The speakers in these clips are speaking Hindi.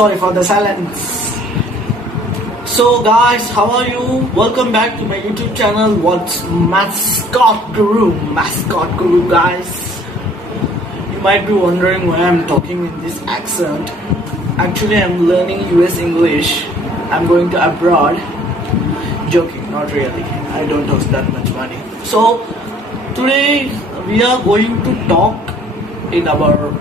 Sorry for the silence. So guys, how are you? Welcome back to my YouTube channel. What's Mascot Guru? Mascot Guru, guys. You might be wondering why I'm talking in this accent. Actually, I'm learning US English. I'm going to abroad. Joking, not really. I don't have that much money. So today we are going to talk in our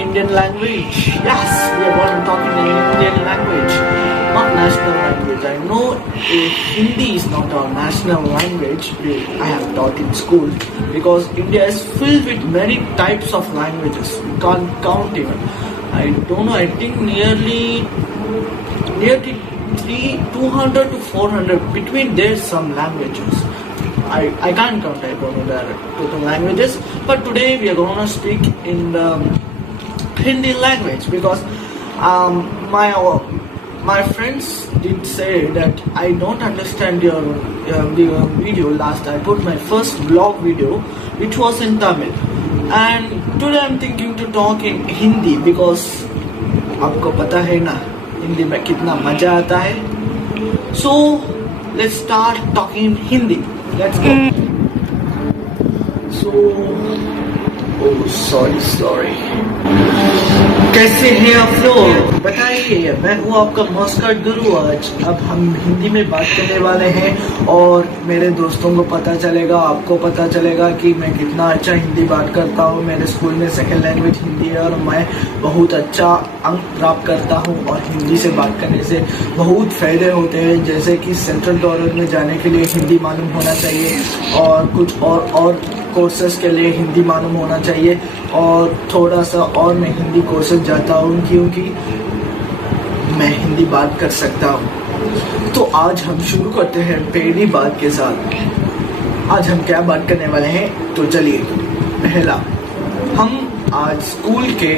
Indian language. Yes, we are going to talk in Indian language, not national language. I know Hindi is not our national language. I have taught in school because India is filled with many types of languages. We can't count even. I don't know. I think nearly 200 to 400 between. There's some languages. I can't count. I don't know the total languages. But today we are going to speak in the Hindi language because my friends did say that I don't understand your video. Last I put my first vlog video which was in Tamil, and today I'm thinking to talk in Hindi because आपको पता है ना हिंदी में कितना मजा आता है. So let's start talking in Hindi. Let's go. So oh sorry. कैसे हैं आप लोग बताइए. मैं हूँ आपका मस्कट गुरु. आज अब हम हिंदी में बात करने वाले हैं और मेरे दोस्तों को पता चलेगा, आपको पता चलेगा कि मैं कितना अच्छा हिंदी बात करता हूँ. मेरे स्कूल में सेकंड लैंग्वेज हिंदी है और मैं बहुत अच्छा अंक प्राप्त करता हूँ. और हिंदी से बात करने से बहुत फायदे होते हैं, जैसे कि सेंट्रल गवर्नमेंट में जाने के लिए हिंदी मालूम होना चाहिए और कुछ और कोर्सेज के लिए हिंदी मालूम होना चाहिए. और थोड़ा सा और मैं हिंदी कोर्सेज जाता हूँ क्योंकि मैं हिंदी बात कर सकता हूँ. तो आज हम शुरू करते हैं पहली बात के साथ. आज हम क्या बात करने वाले हैं, तो चलिए. पहला, हम आज स्कूल के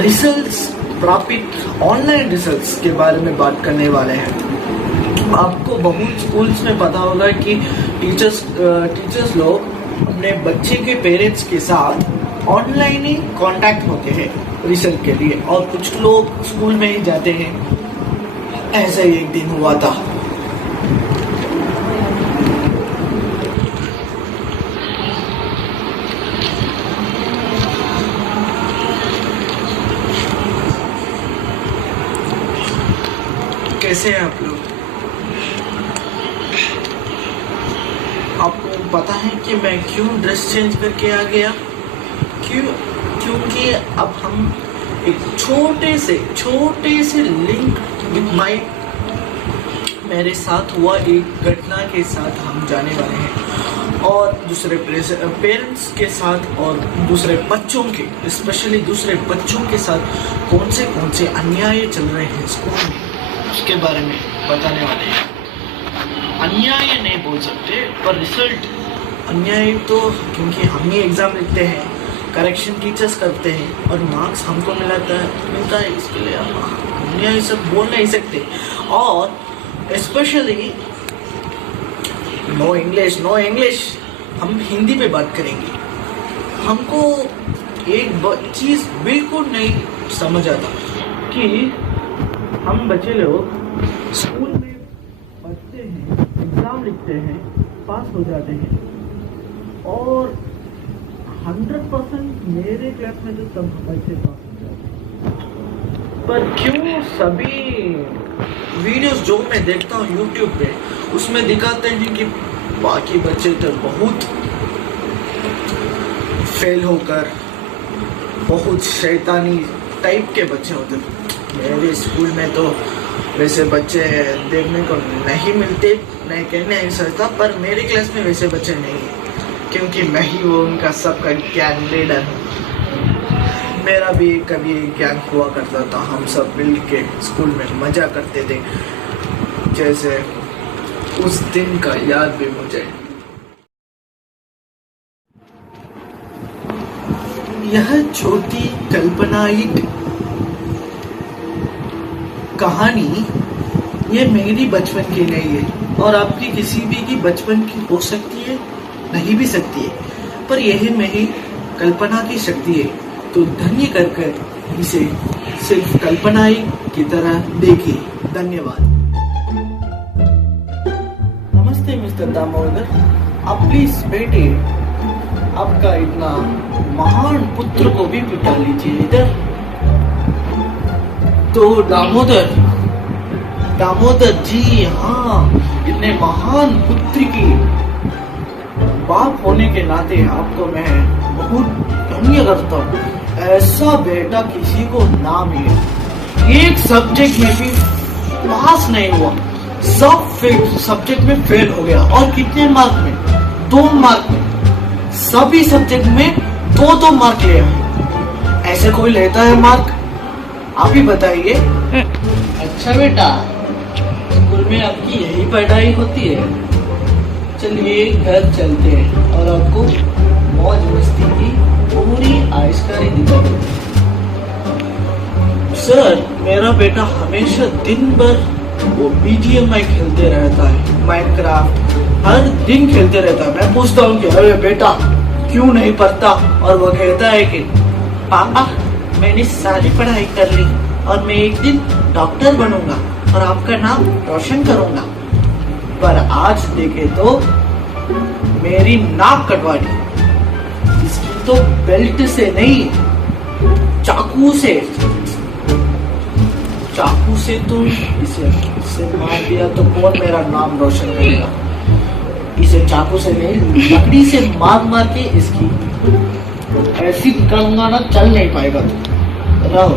रिजल्ट्स प्राप्त ऑनलाइन रिजल्ट्स के बारे में बात करने वाले हैं. आपको बहुत स्कूल्स में पता होगा कि टीचर्स लोग अपने बच्चे के पेरेंट्स के साथ ऑनलाइन ही कांटेक्ट होते हैं रिजल्ट के लिए, और कुछ लोग स्कूल में ही जाते हैं. ऐसा ही एक दिन हुआ था. कैसे हैं आप लोग? आपको पता है कि मैं क्यों ड्रेस चेंज करके आ गया? क्योंकि अब हम एक छोटे से लिंक विद मेरे साथ हुआ एक घटना के साथ हम जाने वाले हैं, और दूसरे पेरेंट्स के साथ और दूसरे बच्चों के, स्पेशली दूसरे बच्चों के साथ कौन से अन्याय चल रहे हैं स्कूल में, उसके बारे में बताने वाले हैं. अन्याय नहीं बोल सकते पर रिजल्ट अन्याय तो, क्योंकि हम ही एग्ज़ाम लिखते हैं, करेक्शन टीचर्स करते हैं और मार्क्स हमको मिलता है. इसके लिए अन्याय सब बोल नहीं सकते. और स्पेशली नो इंग्लिश, हम हिंदी में बात करेंगे. हमको एक चीज़ बिल्कुल नहीं समझ आता कि हम बच्चे लोग स्कूल में पढ़ते हैं, एग्ज़ाम लिखते हैं, पास हो जाते हैं, और 100% मेरे क्लास में तो सब बच्चे पास हो जाते हैं. पर क्यों सभी वीडियोस जो मैं देखता हूँ यूट्यूब पे, उसमें दिखाते हैं कि बाकी बच्चे तो बहुत फेल होकर बहुत शैतानी टाइप के बच्चे होते हैं. मेरे स्कूल में तो वैसे बच्चे देखने को नहीं मिलते. मैं कहने नहीं सकता, पर मेरे क्लास में वैसे बच्चे नहीं हैं क्योंकि मैं ही वो उनका सबका गैंग लीडर हूँ. मेरा भी कभी गैंग हुआ करता था. हम सब मिल के स्कूल में मजा करते थे. जैसे उस दिन का याद भी मुझे. यह छोटी कल्पनाइट कहानी ये मेरी बचपन की नहीं है और आपकी किसी भी की बचपन की हो सकती है, नहीं भी सकती है, पर यही मेरी कल्पना की शक्ति है. तो धन्य कर इसे सिर्फ कल्पनाएं की तरह देखिए। धन्यवाद। नमस्ते मिस्टर दामोदर, आप प्लीज बैठिए। आपका इतना महान पुत्र को भी बिठा लीजिए इधर। तो दामोदर जी, हाँ, इतने महान पुत्र की बाप होने के नाते आपको मैं बहुत धन्य करता हूँ। ऐसा बेटा किसी को ना मिले। एक सब्जेक्ट में भी पास नहीं हुआ, सब सब्जेक्ट में फेल हो गया। और कितने मार्क में? 2 मार्क में। सभी सब्जेक्ट में 2-2 मार्क ले आए। ऐसे कोई लेता है मार्क? आप ही बताइए। अच्छा बेटा, स्कूल में आपकी यही पढ़ाई होती है? चलिए घर चलते हैं और आपको मौज मस्ती की पूरी आइसकारी दिखाते हैं। सर, मेरा बेटा हमेशा दिन भर वो BGMI खेलते रहता है, माइनक्राफ्ट हर दिन खेलते रहता है। मैं पूछता हूँ कि अरे बेटा क्यों नहीं पढ़ता? और वो कहता है कि पापा, मैंने सारी पढ़ाई कर ली और मैं एक दिन डॉक्टर बनूंगा और आपका नाम रोशन करूंगा। पर आज देखे तो मेरी नाक कटवा दी। इसकी तो बेल्ट से नहीं, चाकू से तो इसे मार दिया तो कौन मेरा नाम रोशन करेगा? इसे चाकू से नहीं, लकड़ी से मार के इसकी ऐसी कंगाना चल नहीं पाएगा। तो रहो।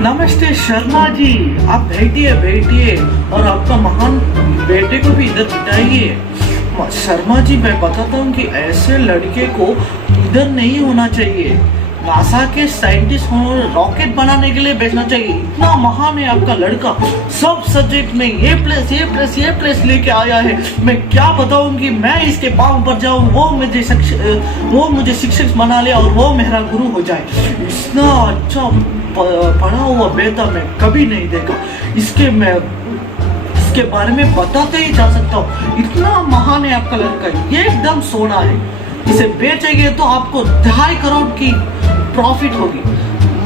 नमस्ते शर्मा जी, आप बैठिए और आपका महान बेटे को भी इधर बिठाइए। शर्मा जी, मैं बताता हूँ कि ऐसे लड़के को इधर नहीं होना चाहिए। नासा के साइंटिस्ट रॉकेट बनाने के लिए भेजना चाहिए। इतना महान है आपका लड़का, सब सब्जेक्ट में A+ लेके आया है। मैं क्या बताऊं कि मैं इसके पांव पर जाऊं, वो मुझे शिक्षक बना ले और वो मेरा गुरु हो जाए। इतना अच्छा पढ़ा हुआ बेटा मैं कभी नहीं देखा। इसके बारे में बताते ही जा सकता हूँ। इतना महान है आपका लड़का, ये एकदम सोना है। इसे बेचेंगे तो आपको 2.5 करोड़ की प्रॉफिट होगी।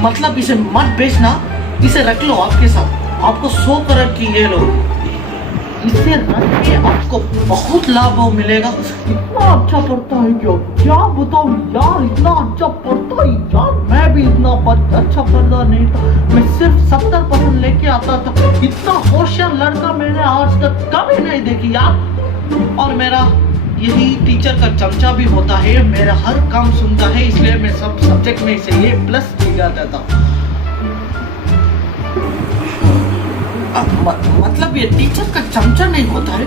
मतलब इसे मत बेचना, इसे रख लो आपके साथ। आपको 100 करोड़ की ये लो, इसे रख के आपको बहुत लाभ मिलेगा। इतना अच्छा पढ़ता है क्या बताऊं यार, इतना अच्छा पढ़ता है यार। मैं भी इतना अच्छा पढ़ता नहीं था, मैं सिर्फ 70% लेके आता था। इतना होशियार लड़का मैंने आज तक कभी नहीं देखी यार। और मेरा यही टीचर का चमचा भी होता है, मेरा हर काम सुनता है, इसलिए मैं सब सब्जेक्ट में इसे A+ दिया जाता था। मतलब ये टीचर का चमचा नहीं होता है,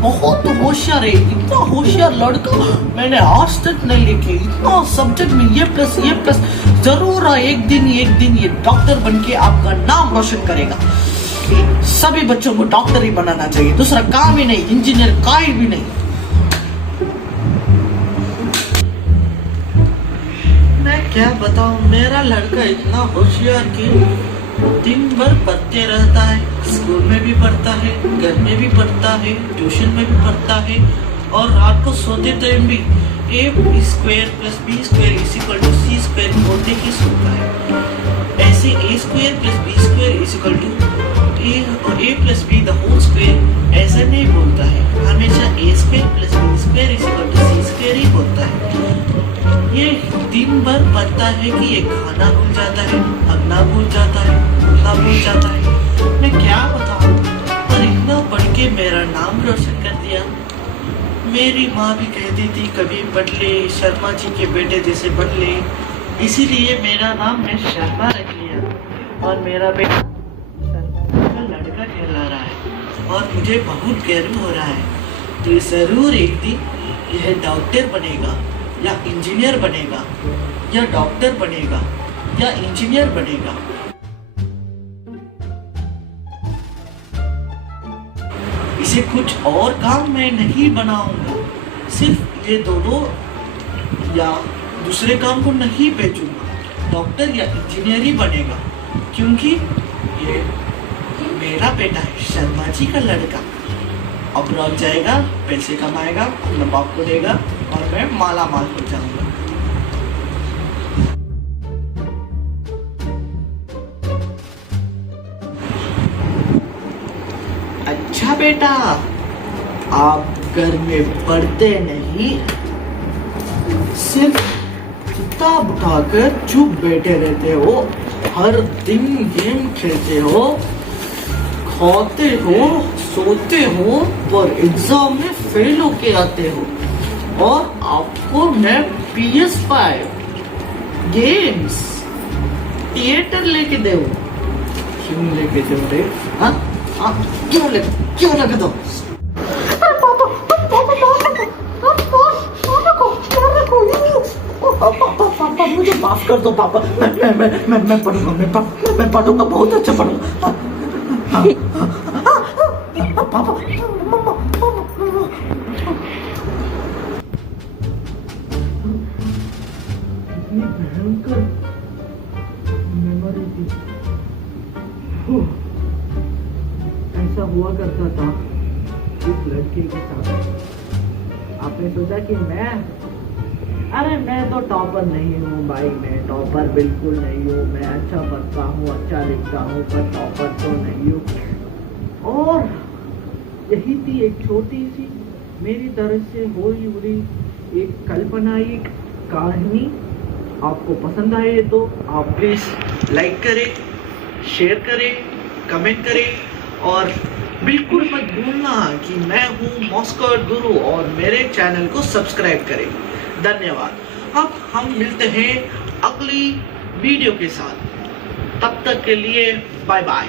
बहुत होशियार है। इतना होशियार लड़का मैंने आज तक नहीं लिखी। इतना सब्जेक्ट में A+। जरूर एक दिन ये डॉक्टर बनके आपका नाम रोशन करेगा। सभी बच्चों को डॉक्टर ही बनाना चाहिए, दूसरा काम ही नहीं, इंजीनियर कोई भी नहीं। मैं क्या बताऊं, मेरा लड़का इतना होशियार कि दिन भर पढ़ते रहता है। स्कूल में भी पढ़ता है, घर में भी पढ़ता है, ट्यूशन में भी पढ़ता है और रात को सोते टाइम भी A² + B² = C² बोलते ही सोता है। ऐसे A² + B² = A+B² ऐसा नहीं बोलता है, हमेशा A² + B² = C² ही बोलता है। ये दिन भर पढ़ता है कि ये खाना भूल जाता है, पढ़ना भूल जाता है, उठना भूल जाता है। मैं क्या बताऊं, पर इतना पढ़ के मेरा नाम रोशन कर दिया। मेरी माँ भी कहती थी कभी पढ़ ले, शर्मा जी के बेटे जैसे पढ़ ले, इसीलिए मेरा नाम मैं शर्मा रख लिया। और मेरा बेटा शर्मा का लड़का कहला रहा है और मुझे बहुत गर्व हो रहा है। तो जरूर एक दिन यह डॉक्टर बनेगा या इंजीनियर बनेगा या डॉक्टर बनेगा या इंजीनियर बनेगा। इसे कुछ और काम मैं नहीं बनाऊंगा, सिर्फ ये दोनों या दूसरे काम को नहीं भेजूंगा, डॉक्टर या इंजीनियर ही बनेगा, क्योंकि ये मेरा बेटा है, शर्मा जी का लड़का। अब लौट जाएगा, पैसे कमाएगा, अपने बाप को देगा और मैं माला माल हो जाऊंगा। अच्छा बेटा, आप घर में पढ़ते नहीं, सिर्फ किताब उठाकर चुप बैठे रहते हो, हर दिन गेम खेलते हो, खाते हो, सोते हो और एग्जाम में फेल होके आते हो, और आपको मैं PS5 गेम्स थिएटर लेके दे, क्यों लेके दो रे? हाँ हाँ, क्यों लेके दो? पापा मुझे माफ कर दो पापा, मैं पढ़ूंगा, मैं पढ़ूंगा, बहुत अच्छा पढ़ूंगा। पापा कितनी भयंकर मेमोरी थी। ऐसा हुआ करता था इस लड़के के साथ। आपने सोचा कि अरे मैं तो टॉपर नहीं हूँ भाई, मैं टॉपर बिल्कुल नहीं हूँ, मैं अच्छा पढ़ता हूँ, अच्छा लिखता हूँ, पर टॉपर तो नहीं हूँ। और यही थी एक छोटी सी मेरी तरफ से हुई एक कल्पनाई कहानी। आपको पसंद आए तो आप प्लीज लाइक करें, शेयर करें, कमेंट करें, और बिल्कुल मत भूलना कि मैं हूँ मॉस्कर गुरु, और मेरे चैनल को सब्सक्राइब करें। धन्यवाद। अब हम मिलते हैं अगली वीडियो के साथ, तब तक के लिए बाय बाय।